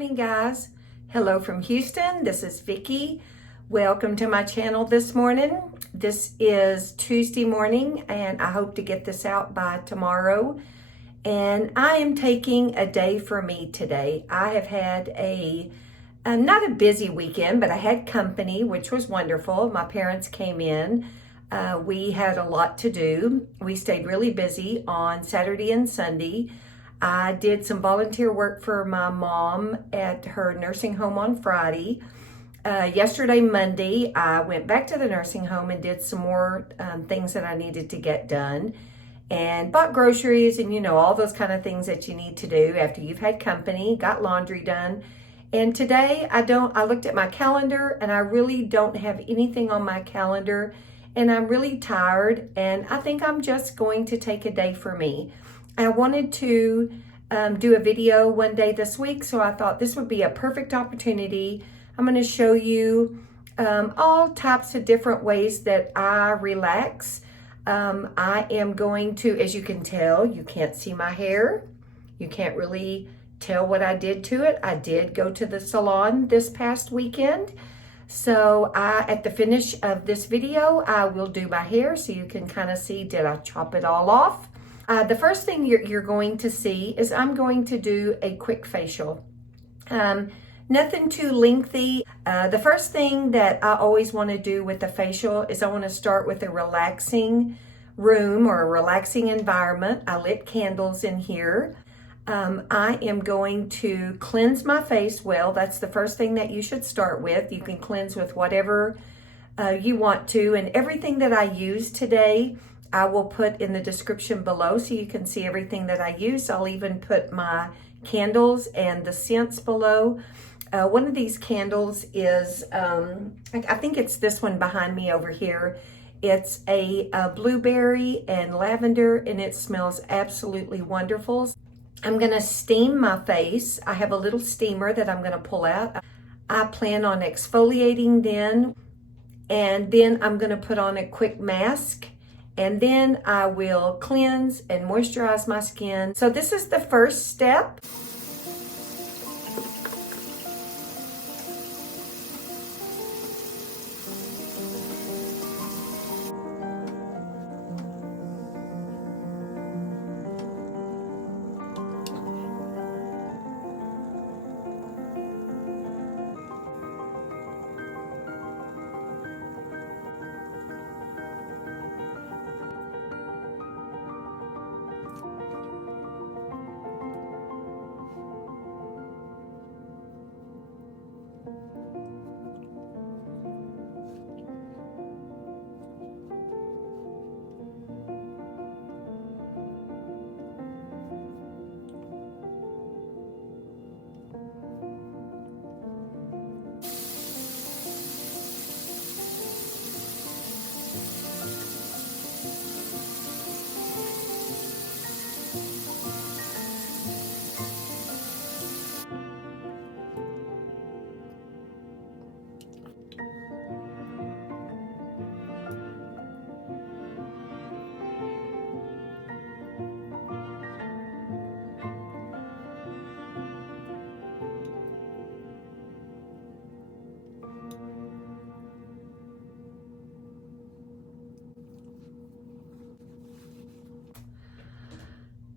morning, guys. Hello from Houston. This is Vicki. Welcome to my channel this morning. This is Tuesday morning and I hope to get this out by tomorrow. And I am taking a day for me today. I have had not a busy weekend, but I had company, which was wonderful. My parents came in. We had a lot to do. We stayed really busy on Saturday and Sunday. I did some volunteer work for my mom at her nursing home on Friday. Yesterday, Monday, I went back to the nursing home and did some more things that I needed to get done and bought groceries and, all those kind of things that you need to do after you've had company, got laundry done. And today, I looked at my calendar and I really don't have anything on my calendar and I'm really tired and I think I'm just going to take a day for me. I wanted to do a video one day this week, so I thought this would be a perfect opportunity. I'm going to show you all types of different ways that I relax. I am going to, as you can tell, you can't see my hair. You can't really tell what I did to it. I did go to the salon this past weekend. So at the finish of this video, I will do my hair so you can kind of see, did I chop it all off? The first thing you're going to see is I'm going to do a quick facial. Nothing too lengthy. The first thing that I always want to do with the facial is I want to start with a relaxing room or a relaxing environment. I lit candles in here. I am going to cleanse my face well. That's the first thing that you should start with. You can cleanse with whatever you want to. And everything that I use today, I will put in the description below so you can see everything that I use. I'll even put my candles and the scents below. One of these candles is, I think it's this one behind me over here. It's a blueberry and lavender and it smells absolutely wonderful. I'm gonna steam my face. I have a little steamer that I'm gonna pull out. I plan on exfoliating then, and then I'm gonna put on a quick mask. And then I will cleanse and moisturize my skin. So this is the first step.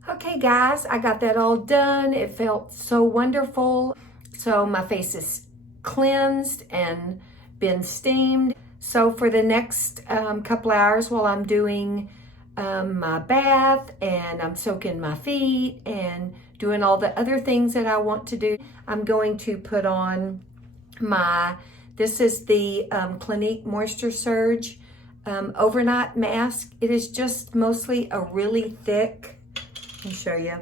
Okay guys, I got that all done. It felt so wonderful. So my face is cleansed and been steamed. So for the next couple hours while I'm doing my bath and I'm soaking my feet and doing all the other things that I want to do, I'm going to put on this is the Clinique Moisture Surge overnight mask. It is just mostly a really thick, let me show you.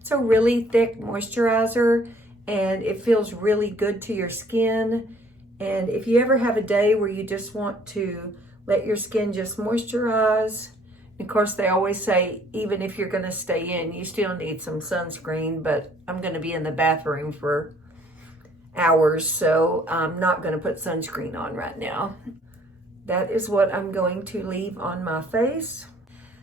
It's a really thick moisturizer and it feels really good to your skin. And if you ever have a day where you just want to let your skin just moisturize, of course they always say even if you're going to stay in, you still need some sunscreen, but I'm going to be in the bathroom for hours, so I'm not going to put sunscreen on right now. That is what I'm going to leave on my face.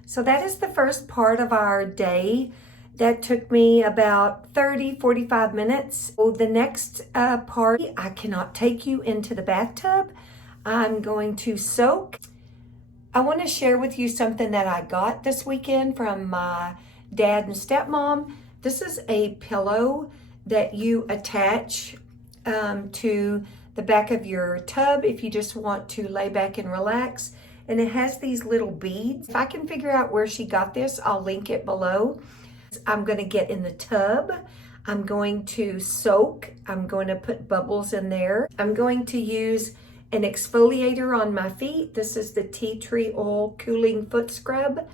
So that is the first part of our day. That took me about 30-45 minutes. So the next part, I cannot take you into the bathtub. I'm going to soak. I want to share with you something that I got this weekend from my dad and stepmom. This is a pillow that you attach to the back of your tub if you just want to lay back and relax. And it has these little beads. If I can figure out where she got this, I'll link it below. I'm going to get in the tub. I'm going to soak. I'm going to put bubbles in there. I'm going to use an exfoliator on my feet. This is the tea tree oil cooling foot scrub.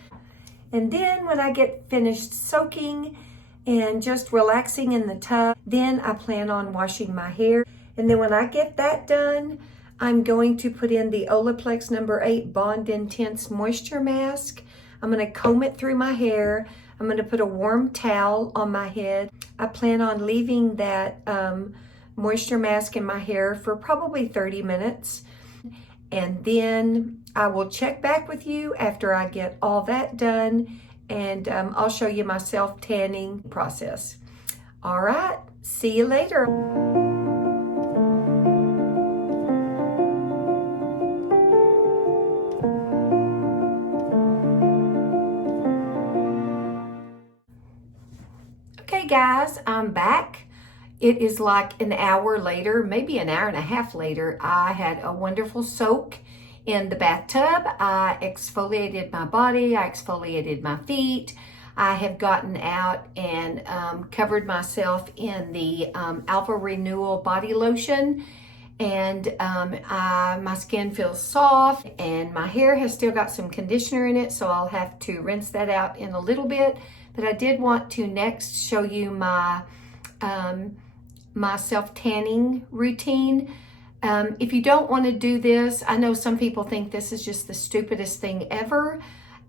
And then when I get finished soaking and just relaxing in the tub, then I plan on washing my hair. And then when I get that done, I'm going to put in the Olaplex number 8 Bond Intense Moisture Mask. I'm going to comb it through my hair. I'm going to put a warm towel on my head. I plan on leaving that moisture mask in my hair for probably 30 minutes. And then I will check back with you after I get all that done, and I'll show you my self-tanning process. All right, see you later. Okay guys, I'm back. It is like an hour later, maybe an hour and a half later. I had a wonderful soak in the bathtub. I exfoliated my body, I exfoliated my feet. I have gotten out and covered myself in the Alpha Renewal body lotion, and my skin feels soft, and my hair has still got some conditioner in it, so I'll have to rinse that out in a little bit. But I did want to next show you my my self-tanning routine. If you don't want to do this, I know some people think this is just the stupidest thing ever,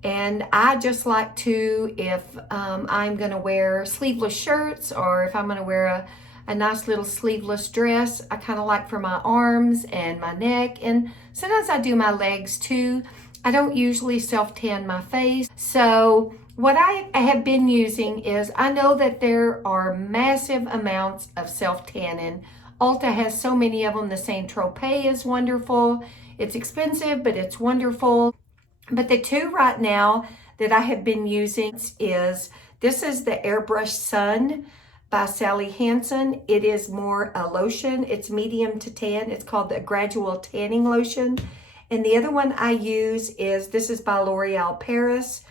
and I just like to, if I'm going to wear sleeveless shirts, or if I'm going to wear a nice little sleeveless dress, I kind of like for my arms and my neck, and sometimes I do my legs too. I don't usually self-tan my face. So what I have been using is, I know that there are massive amounts of self-tanning. Ulta has so many of them. The Saint Tropez is wonderful. It's expensive, but it's wonderful. But the two right now that I have been using is, this is the Airbrush Sun by Sally Hansen. It is more a lotion. It's medium to tan. It's called the Gradual Tanning Lotion. And the other one I use is, this is by L'Oreal Paris.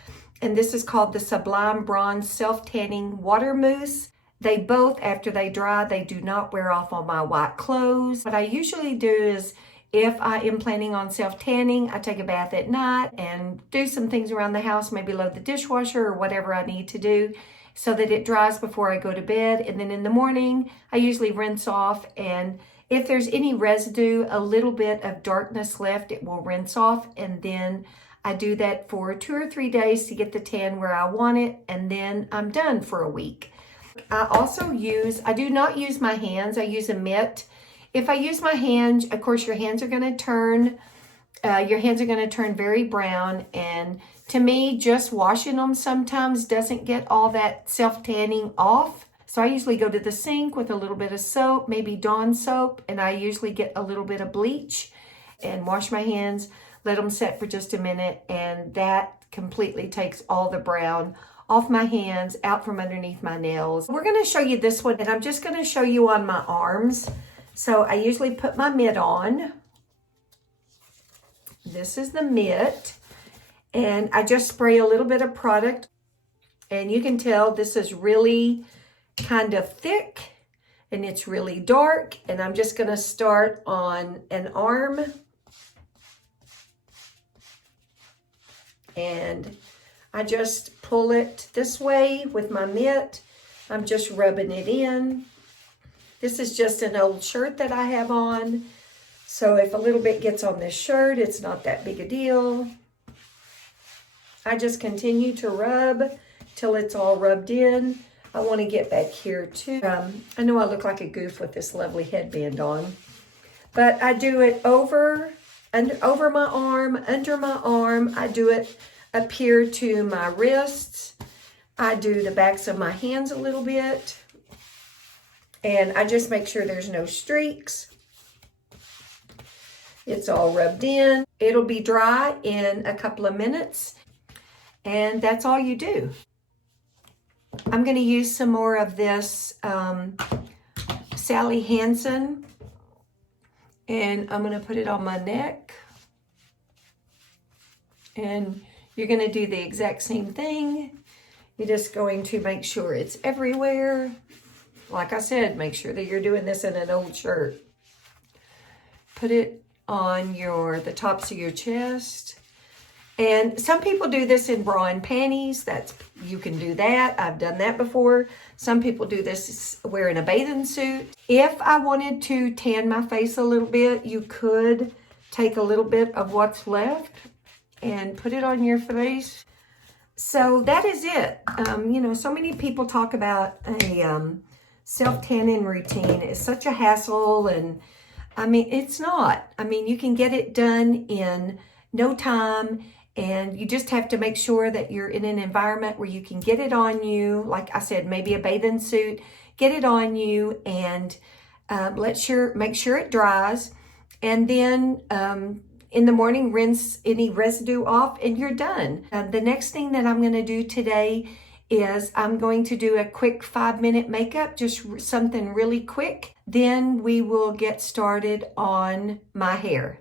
And this is called the Sublime Bronze Self-Tanning Water Mousse. They both, after they dry, they do not wear off on my white clothes. What I usually do is, if I am planning on self-tanning, I take a bath at night and do some things around the house, maybe load the dishwasher or whatever I need to do, so that it dries before I go to bed. And then in the morning, I usually rinse off, and if there's any residue, a little bit of darkness left, it will rinse off, and then I do that for 2 or 3 days to get the tan where I want it, and then I'm done for a week. I also use, I do not use my hands, I use a mitt. If I use my hands, of course your hands are going to turn very brown, and to me, just washing them sometimes doesn't get all that self-tanning off. So I usually go to the sink with a little bit of soap, maybe Dawn soap, and I usually get a little bit of bleach and wash my hands, let them set for just a minute, and that completely takes all the brown off my hands, out from underneath my nails. We're going to show you this one, and I'm just going to show you on my arms. So I usually put my mitt on. This is the mitt, and I just spray a little bit of product, and you can tell this is really kind of thick and it's really dark, and I'm just going to start on an arm, and I just pull it this way with my mitt. I'm just rubbing it in. This is just an old shirt that I have on, so if a little bit gets on this shirt, it's not that big a deal. I just continue to rub till it's all rubbed in. I want to get back here too. I know I look like a goof with this lovely headband on, but I do it over my arm, under my arm. I do it up here to my wrists, I do the backs of my hands a little bit, and I just make sure there's no streaks. It's all rubbed in. It'll be dry in a couple of minutes, and that's all you do. I'm going to use some more of this Sally Hansen, and I'm going to put it on my neck. And you're going to do the exact same thing. You're just going to make sure it's everywhere. Like I said, make sure that you're doing this in an old shirt. Put it on the tops of your chest. And some people do this in bra and panties. You can do that. I've done that before. Some people do this wearing a bathing suit. If I wanted to tan my face a little bit, you could take a little bit of what's left and put it on your face. So that is it. You know, so many people talk about a self-tanning routine. It's such a hassle, and I mean, it's not. I mean, you can get it done in no time, and you just have to make sure that you're in an environment where you can get it on you. Like I said, maybe a bathing suit, get it on you, and make sure it dries. And then in the morning, rinse any residue off, and you're done. The next thing that I'm going to do today is I'm going to do a quick 5-minute makeup, just something really quick. Then we will get started on my hair.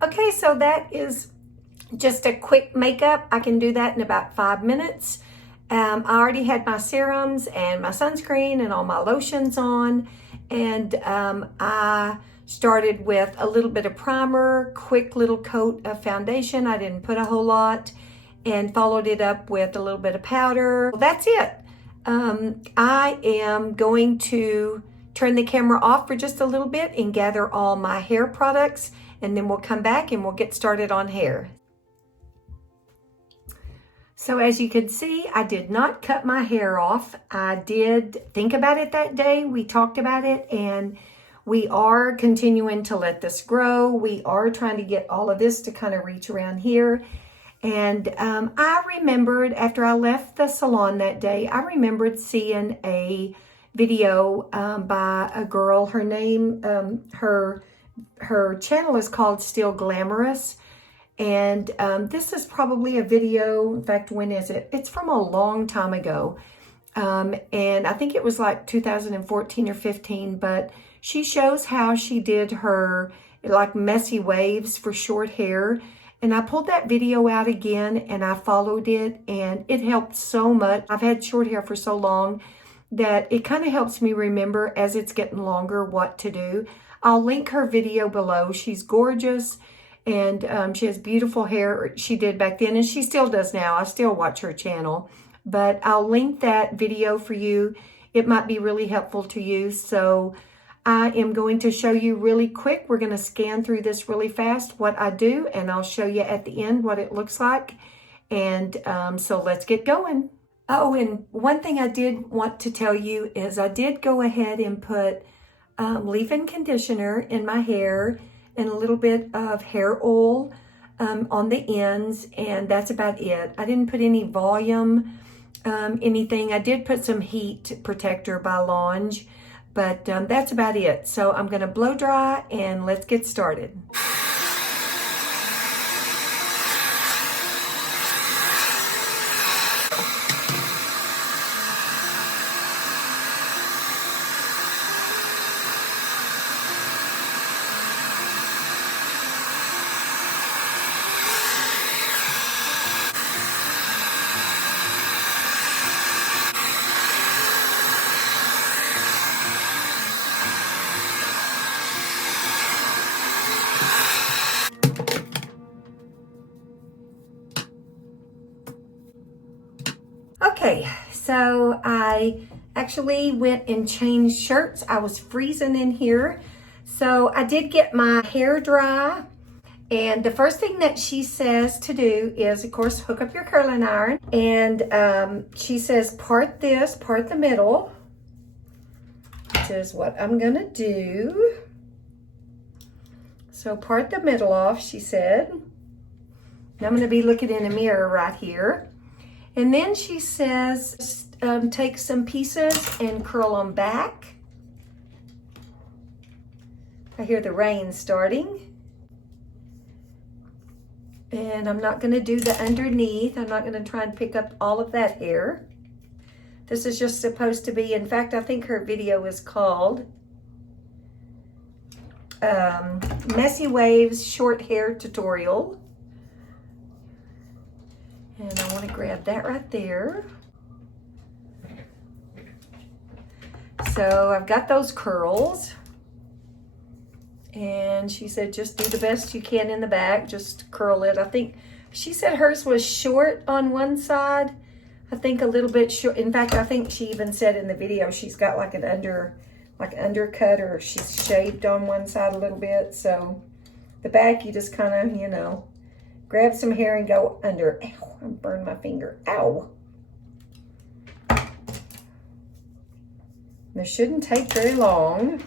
Okay, so that is just a quick makeup. I can do that in about 5 minutes. I already had my serums and my sunscreen and all my lotions on, and I started with a little bit of primer, quick little coat of foundation. I didn't put a whole lot, and followed it up with a little bit of powder. Well, that's it. I am going to turn the camera off for just a little bit and gather all my hair products, and then we'll come back and we'll get started on hair. So as you can see, I did not cut my hair off. I did think about it that day. We talked about it, and we are continuing to let this grow. We are trying to get all of this to kind of reach around here. And I remembered after I left the salon that day, I remembered seeing a video by a girl. Her name, her channel is called Still Glamorous. And this is probably a video, in fact, when is it? It's from a long time ago. And I think it was like 2014 or 15, but she shows how she did her like messy waves for short hair. And I pulled that video out again and I followed it, and it helped so much. I've had short hair for so long that it kind of helps me remember as it's getting longer what to do. I'll link her video below. She's gorgeous, and she has beautiful hair. She did back then, and she still does now. I still watch her channel, but I'll link that video for you. It might be really helpful to you. So I am going to show you really quick. We're going to scan through this really fast, what I do, and I'll show you at the end what it looks like. And so let's get going. Oh, and one thing I did want to tell you is I did go ahead and put leave-in conditioner in my hair and a little bit of hair oil on the ends, and that's about it. I didn't put any volume, anything. I did put some heat protector by Lange, but that's about it. So I'm going to blow dry and let's get started. Okay, so I actually went and changed shirts. I was freezing in here. So I did get my hair dry. And the first thing that she says to do is, of course, hook up your curling iron. And she says, part this, part the middle, which is what I'm going to do. So part the middle off, she said. And I'm going to be looking in a mirror right here. And then she says, take some pieces and curl them back. I hear the rain starting. And I'm not going to do the underneath. I'm not going to try and pick up all of that hair. This is just supposed to be, in fact, I think her video is called Messy Waves Short Hair Tutorial. And I want to grab that right there. So I've got those curls. And she said, just do the best you can in the back. Just curl it. I think she said hers was short on one side. I think a little bit short. In fact, I think she even said in the video she's got like an undercut, or she's shaved on one side a little bit. So the back, you just kind of, you know, grab some hair and go under. Ow, I burned my finger. Ow. This shouldn't take very long.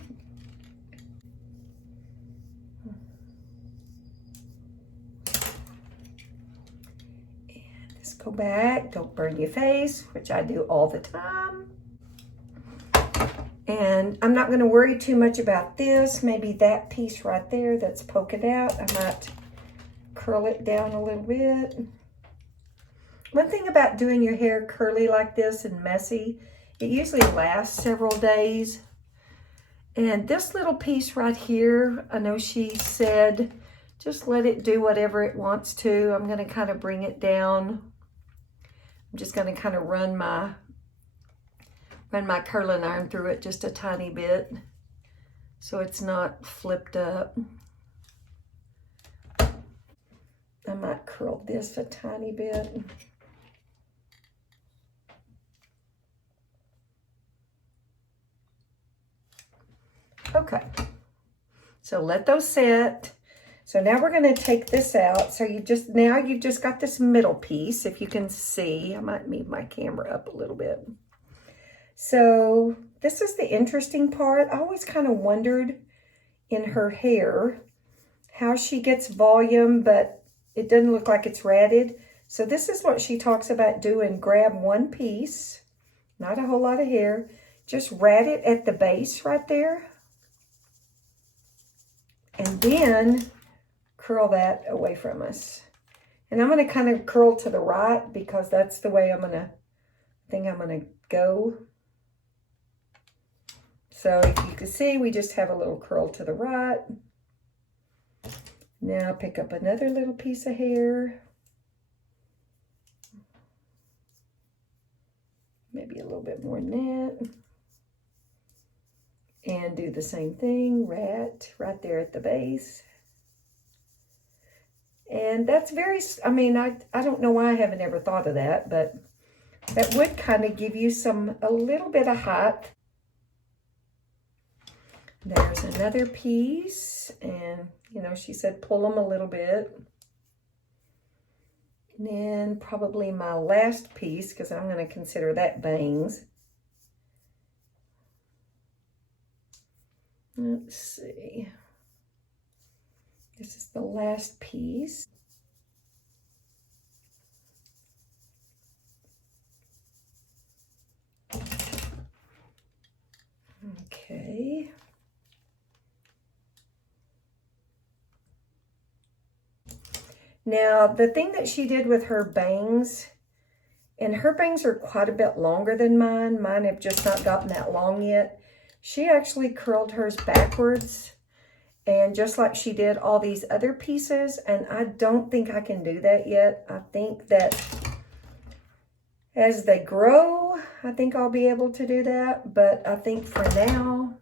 And just go back. Don't burn your face, which I do all the time. And I'm not going to worry too much about this. Maybe that piece right there that's poking out, I might curl it down a little bit. One thing about doing your hair curly like this and messy, it usually lasts several days. And this little piece right here, I know she said, just let it do whatever it wants to. I'm going to kind of bring it down. I'm just going to kind of run my curling iron through it just a tiny bit so it's not flipped up. I might curl this a tiny bit. Okay, so let those set. So now we're going to take this out. So you've just got this middle piece. If you can see, I might move my camera up a little bit. So this is the interesting part. I always kind of wondered in her hair how she gets volume, but it doesn't look like it's ratted. So this is what she talks about doing. Grab one piece, not a whole lot of hair, just rat it at the base right there. And then curl that away from us. And I'm going to kind of curl to the right because that's the way I'm going to go. So if you can see, we just have a little curl to the right. Now pick up another little piece of hair. Maybe a little bit more than that. And do the same thing, rat right there at the base. And that's I don't know why I haven't ever thought of that, but that would kind of give you a little bit of height. There's another piece, and she said pull them a little bit. And then probably my last piece, because I'm going to consider that bangs. Let's see. This is the last piece. Okay. Now, the thing that she did with her bangs, and her bangs are quite a bit longer than mine. Mine have just not gotten that long yet. She actually curled hers backwards, and just like she did all these other pieces, and I don't think I can do that yet. I think that as they grow, I think I'll be able to do that, but I think for now,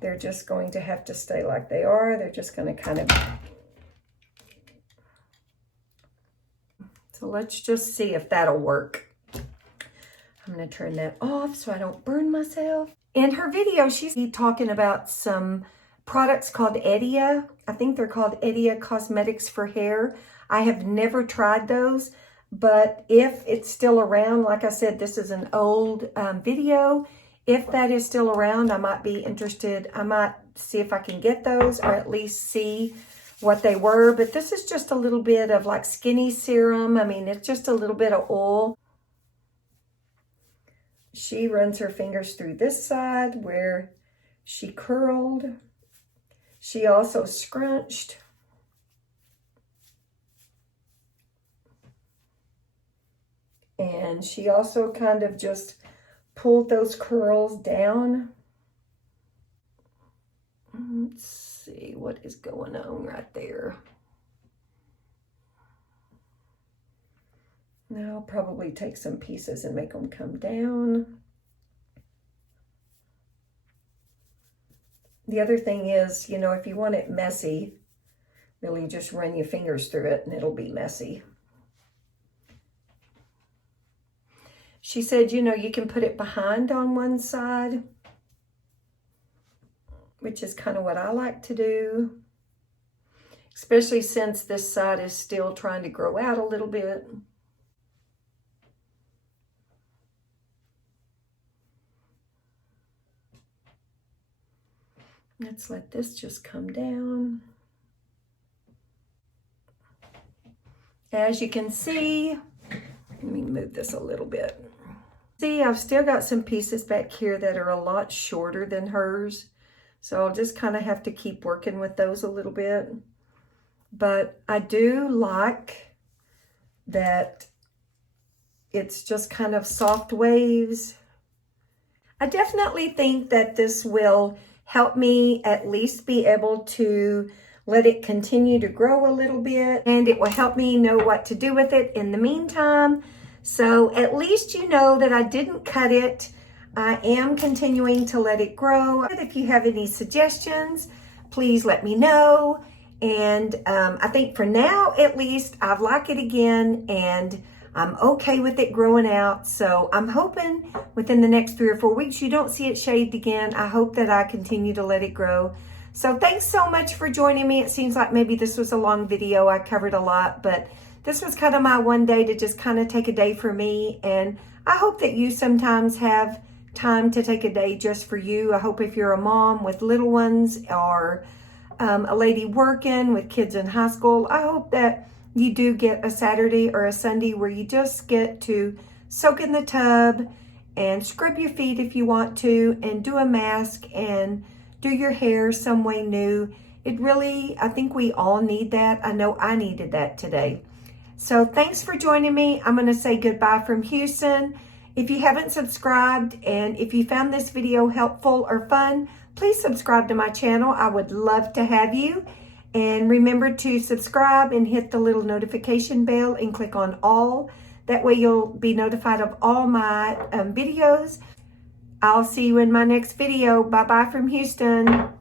they're just going to have to stay like they are. They're just going to kind of... So let's just see if that'll work. I'm going to turn that off so I don't burn myself. In her video, she's talking about some products called Edia. I think they're called Edia Cosmetics for Hair. I have never tried those, but if it's still around, like I said, this is an old video. If that is still around, I might be interested. I might see if I can get those, or at least see what they were. But this is just a little bit of like skinny serum. I mean, it's just a little bit of oil. She runs her fingers through this side where she curled. She also scrunched. And she also kind of just pulled those curls down. Let's see what is going on right there. Now I'll probably take some pieces and make them come down. The other thing is, if you want it messy, really just run your fingers through it and it'll be messy. She said, you can put it behind on one side, which is kind of what I like to do, especially since this side is still trying to grow out a little bit. Let's let this just come down. As you can see, let me move this a little bit. See, I've still got some pieces back here that are a lot shorter than hers. So I'll just kind of have to keep working with those a little bit. But I do like that it's just kind of soft waves. I definitely think that this will help me at least be able to let it continue to grow a little bit, and it will help me know what to do with it in the meantime. So at least you know that I didn't cut it. I am continuing to let it grow. If you have any suggestions, please let me know. And I think for now, at least, I like it again, and I'm okay with it growing out. So I'm hoping within the next 3 or 4 weeks, you don't see it shaved again. I hope that I continue to let it grow. So thanks so much for joining me. It seems like maybe this was a long video. I covered a lot, but this was kind of my one day to just kind of take a day for me. And I hope that you sometimes have time to take a day just for you. I hope if you're a mom with little ones or a lady working with kids in high school, I hope that you do get a Saturday or a Sunday where you just get to soak in the tub and scrub your feet if you want to, and do a mask and do your hair some way new. It really, I think we all need that. I know I needed that today. So thanks for joining me. I'm going to say goodbye from Houston. If you haven't subscribed, and if you found this video helpful or fun, please subscribe to my channel. I would love to have you. And remember to subscribe and hit the little notification bell and click on all. That way you'll be notified of all my videos. I'll see you in my next video. Bye-bye from Houston.